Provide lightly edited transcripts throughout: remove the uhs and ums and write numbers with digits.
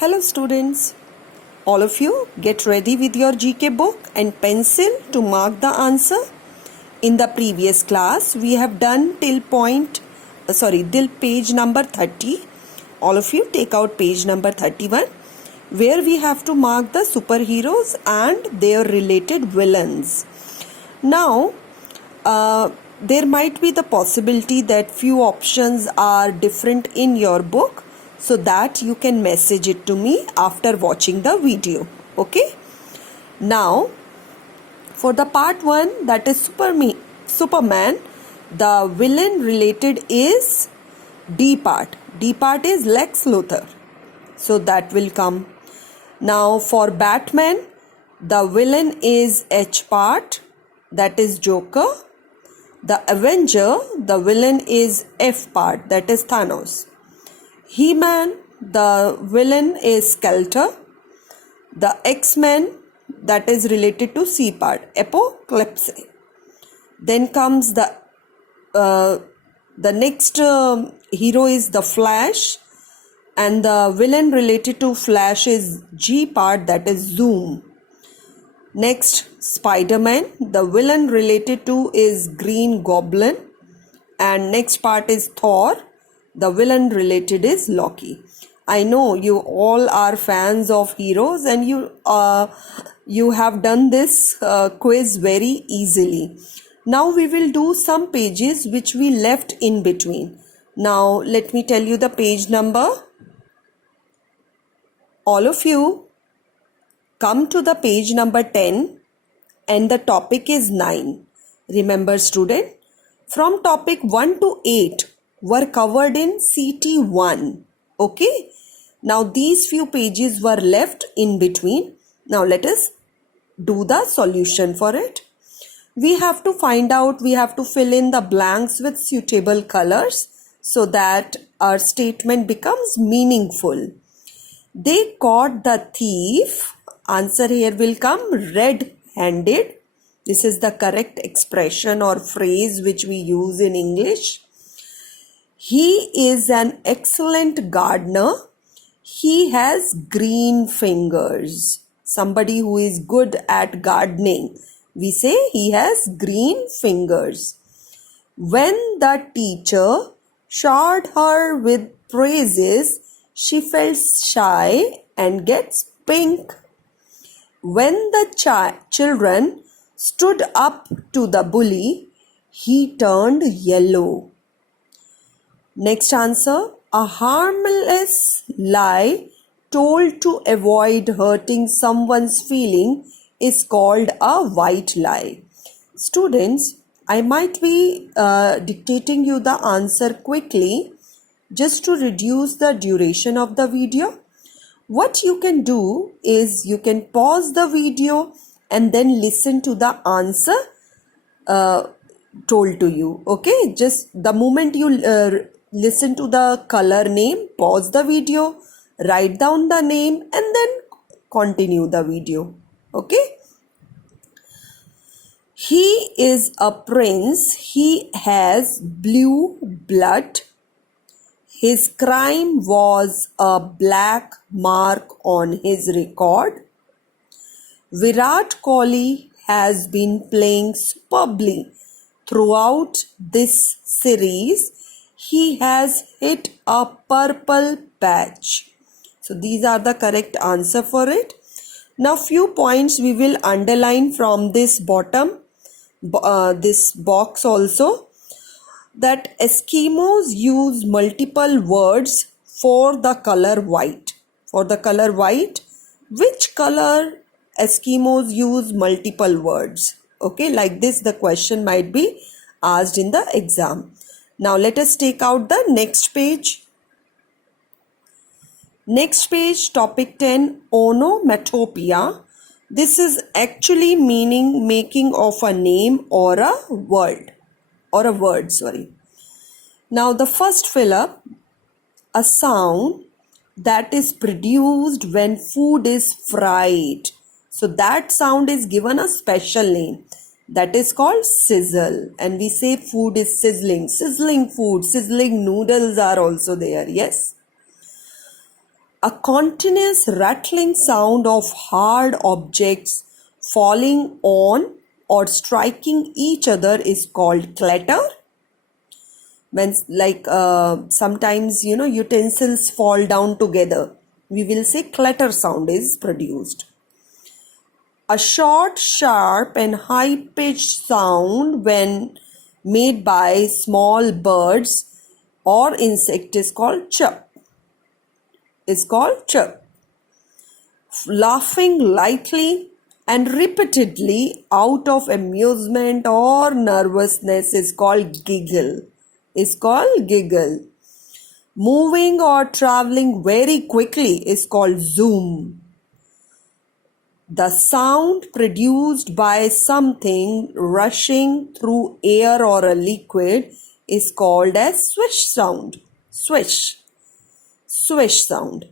Hello students, all of you get ready with your GK book and pencil to mark the answer. In the previous class we have done till page number 30. All of you take out page number 31 where we have to mark the superheroes and their related villains. Now there might be the possibility that few options are different in your book, so that you can message it to me after watching the video. Okay. Now for the part 1, that is Superman, the villain related is D part. D part is Lex Luthor, so that will come. Now for Batman, the villain is H part, that is Joker. The Avenger, the villain is F part, that is Thanos. He-Man, the villain is Skeletor. The X-Men, that is related to C part, Apocalypse. Then comes the next hero is the Flash, and the villain related to Flash is G part, that is Zoom. Next, Spider-Man, the villain related to is Green Goblin, and next part is Thor. The villain related is Loki. I know you all are fans of heroes and you have done this quiz very easily. Now we will do some pages which we left in between. Now let me tell you the page number. All of you come to the page number 10 and the topic is 9. Remember student, from topic 1 to 8 were covered in CT1. Okay. Now these few pages were left in between. Now let us do the solution for it. We have to fill in the blanks with suitable colors so that our statement becomes meaningful. They caught the thief. Answer here will come red-handed. This is the correct expression or phrase which we use in English. He is an excellent gardener. He has green fingers. Somebody who is good at gardening, we say he has green fingers. When the teacher showered her with praises, she felt shy and gets pink. When the children stood up to the bully, he turned yellow. Next answer, a harmless lie told to avoid hurting someone's feeling is called a white lie. Students, I might be dictating you the answer quickly just to reduce the duration of the video. What you can do is you can pause the video and then listen to the answer told to you. Okay, just the moment you listen to the color name, pause the video, write down the name and then continue the video. Okay. He is a prince. He has blue blood. His crime was a black mark on his record. Virat Kohli has been playing superbly throughout this series. He has hit a purple patch. So these are the correct answer for it. Now few points we will underline from this bottom, this box also. That Eskimos use multiple words for the color white. For the color white, which color Eskimos use multiple words? Okay, like this the question might be asked in the exam. Now let us take out the next page. Next page, topic 10, onomatopoeia. This is actually meaning making of a name or a word. Now the first fill up, a sound that is produced when food is fried. So that sound is given a special name. That is called sizzle. And we say food is sizzling. Sizzling food, sizzling noodles are also there. Yes. A continuous rattling sound of hard objects falling on or striking each other is called clatter. When sometimes utensils fall down together, we will say clatter sound is produced. A short, sharp and high-pitched sound when made by small birds or insect is called chirp. Laughing lightly and repeatedly out of amusement or nervousness is called giggle. Moving or traveling very quickly is called zoom. The sound produced by something rushing through air or a liquid is called as swish sound. Swish sound.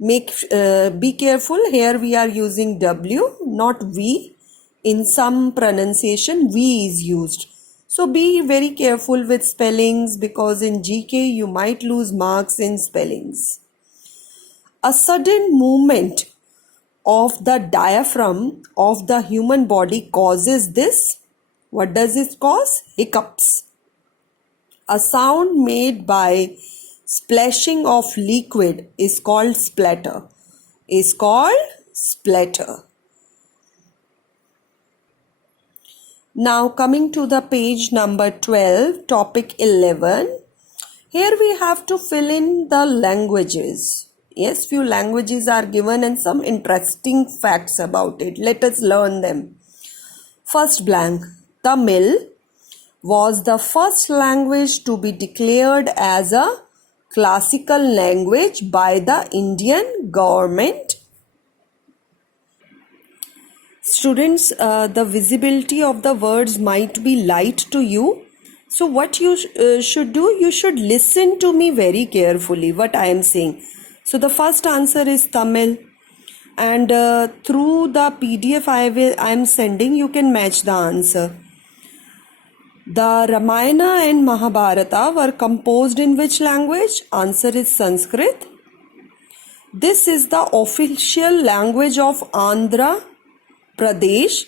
Be careful, here we are using W, not V. In some pronunciation, V is used. So be very careful with spellings, because in GK you might lose marks in spellings. A sudden movement of the diaphragm of the human body causes this. What does it cause? Hiccups. A sound made by splashing of liquid is called splatter. Now coming to the page number 12, topic 11. Here we have to fill in the languages. Yes, few languages are given and some interesting facts about it. Let us learn them. First blank. Tamil was the first language to be declared as a classical language by the Indian government. Students, the visibility of the words might be light to you. So what you should do, you should listen to me very carefully what I am saying. So the first answer is Tamil, and through the PDF I am sending, you can match the answer. The Ramayana and Mahabharata were composed in which language? Answer is Sanskrit. This is the official language of Andhra Pradesh,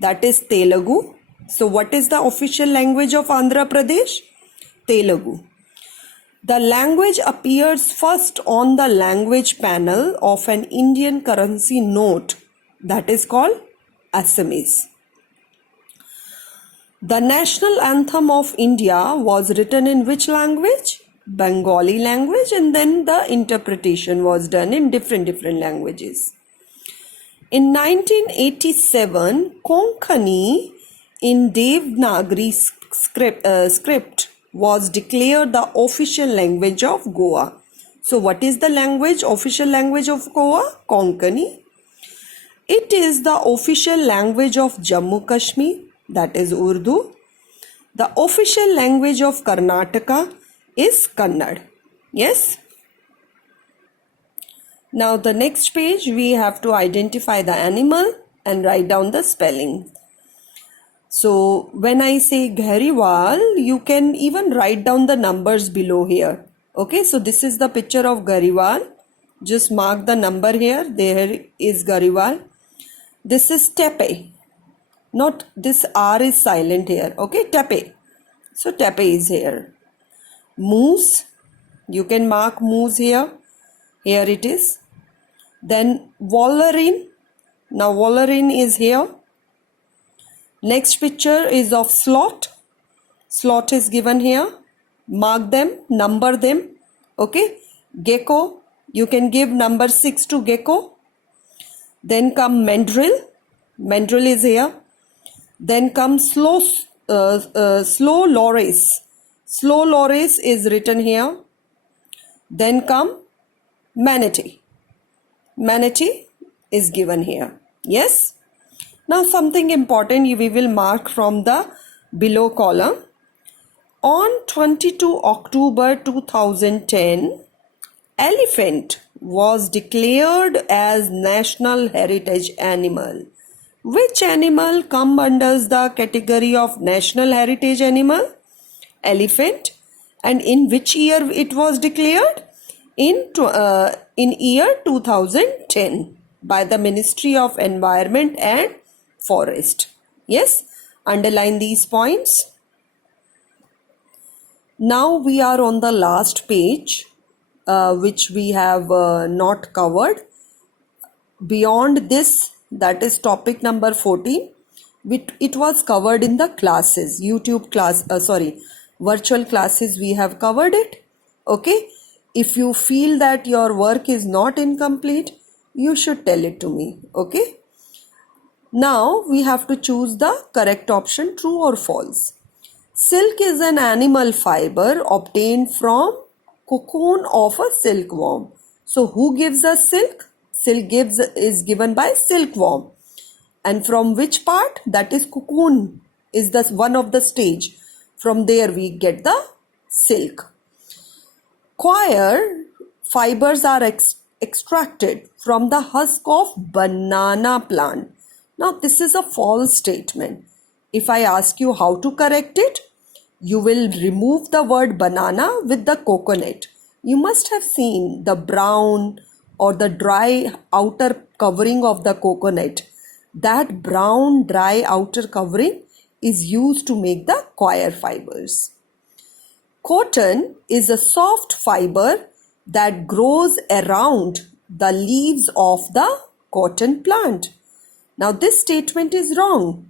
that is Telugu. So what is the official language of Andhra Pradesh? Telugu. The language appears first on the language panel of an Indian currency note, that is called Assamese. The national anthem of India was written in which language? Bengali language, and then the interpretation was done in different languages. In 1987, Konkani in Devanagari script was declared the official language of Goa. So what is the official language of Goa? Konkani. It is the official language of Jammu Kashmir, that is Urdu. The official language of Karnataka is Kannada. Yes? Now the next page, we have to identify the animal and write down the spelling. So when I say Ghariwal, you can even write down the numbers below here. Okay, so this is the picture of Ghariwal. Just mark the number here. There is Ghariwal. This is Tepe. Not this R is silent here. Okay, Tepe. So Tepe is here. Moose. You can mark moose here. Here it is. Then Wolverine. Now Wolverine is here. Next picture is of sloth. Sloth is given here. Mark them, number them. Okay. Gecko. You can give number 6 to gecko. Then come mandrill. Mandrill is here. Then comes slow loris. Slow loris is written here. Then come manatee. Manatee is given here. Yes. Now something important we will mark from the below column. On 22 October 2010, elephant was declared as National Heritage Animal. Which animal comes under the category of National Heritage Animal? Elephant. And in which year it was declared? in year 2010 by the Ministry of Environment and Forest. Yes, underline these points. Now we are on the last page, which we have not covered. Beyond this, that is topic number 14, it was covered in the classes, YouTube class, virtual classes, we have covered it. Okay, if you feel that your work is not incomplete, you should tell it to me. Okay, now we have to choose the correct option, true or false. Silk is an animal fiber obtained from cocoon of a silkworm. So who gives us silk? Silk is given by silkworm. And from which part? That is cocoon is the one of the stage. From there we get the silk. Coir fibers are extracted from the husk of banana plant. Now this is a false statement. If I ask you how to correct it, you will remove the word banana with the coconut. You must have seen the brown or the dry outer covering of the coconut. That brown dry outer covering is used to make the coir fibers. Cotton is a soft fiber that grows around the leaves of the cotton plant. Now this statement is wrong.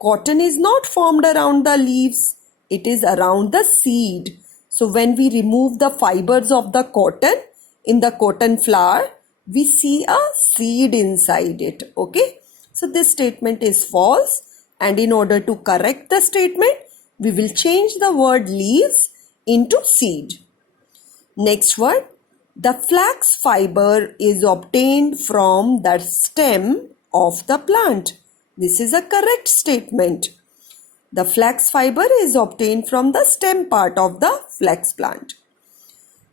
Cotton is not formed around the leaves. It is around the seed. So when we remove the fibers of the cotton in the cotton flower, we see a seed inside it. Okay. So this statement is false. And in order to correct the statement, we will change the word leaves into seed. Next word. The flax fiber is obtained from the stem of the plant. This is a correct statement. The flax fiber is obtained from the stem part of the flax plant.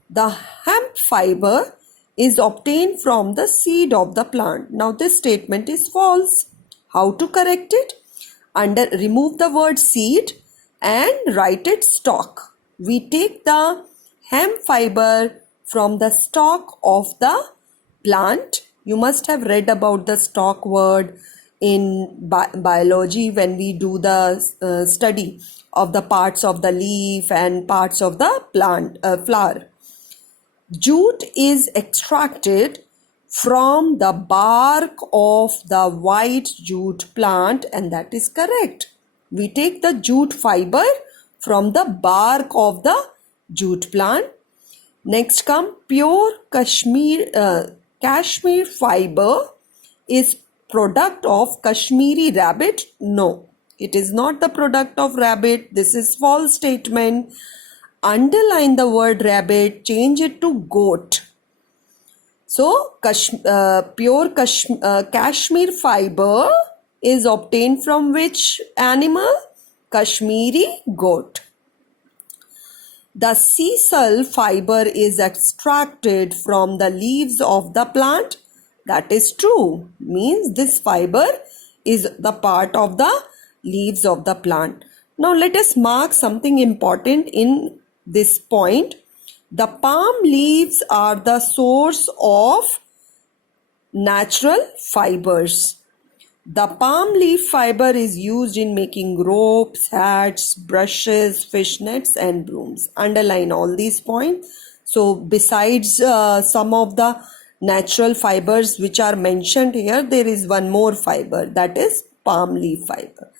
The hemp fiber is obtained from the seed of the plant. Now this statement is false. How to correct it? Remove the word seed and write it stalk. We take the hemp fiber from the stalk of the plant. You must have read about the stalk word in biology when we do the study of the parts of the leaf and parts of the plant flower. Jute is extracted from the bark of the white jute plant, and that is correct. We take the jute fiber from the bark of the jute plant. Next come pure cashmere fiber is product of Kashmiri rabbit. No, it is not the product of rabbit. This is false statement. Underline the word rabbit, change it to goat. So pure cashmere fiber is obtained from which animal? Kashmiri goat. The sisal fiber is extracted from the leaves of the plant. That is true. Means this fiber is the part of the leaves of the plant. Now let us mark something important in this point. The palm leaves are the source of natural fibers. The palm leaf fiber is used in making ropes, hats, brushes, fishnets and brooms. Underline all these points. So besides some of the natural fibers which are mentioned here, there is one more fiber, that is palm leaf fiber.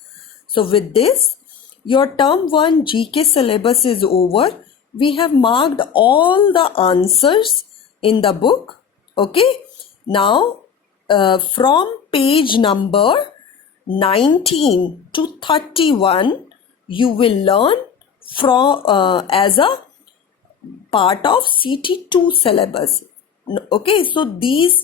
So with this, your term 1 GK syllabus is over. We have marked all the answers in the book. Okay. Now from page number 19 to 31, you will learn from as a part of CT2 syllabus. Okay, so these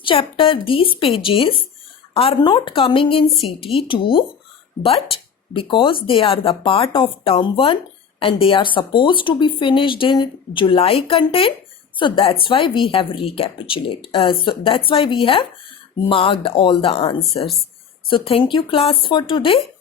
pages are not coming in CT2, but because they are the part of term 1 and they are supposed to be finished in July content, so that's why we have that's why we have marked all the answers. So thank you class for today.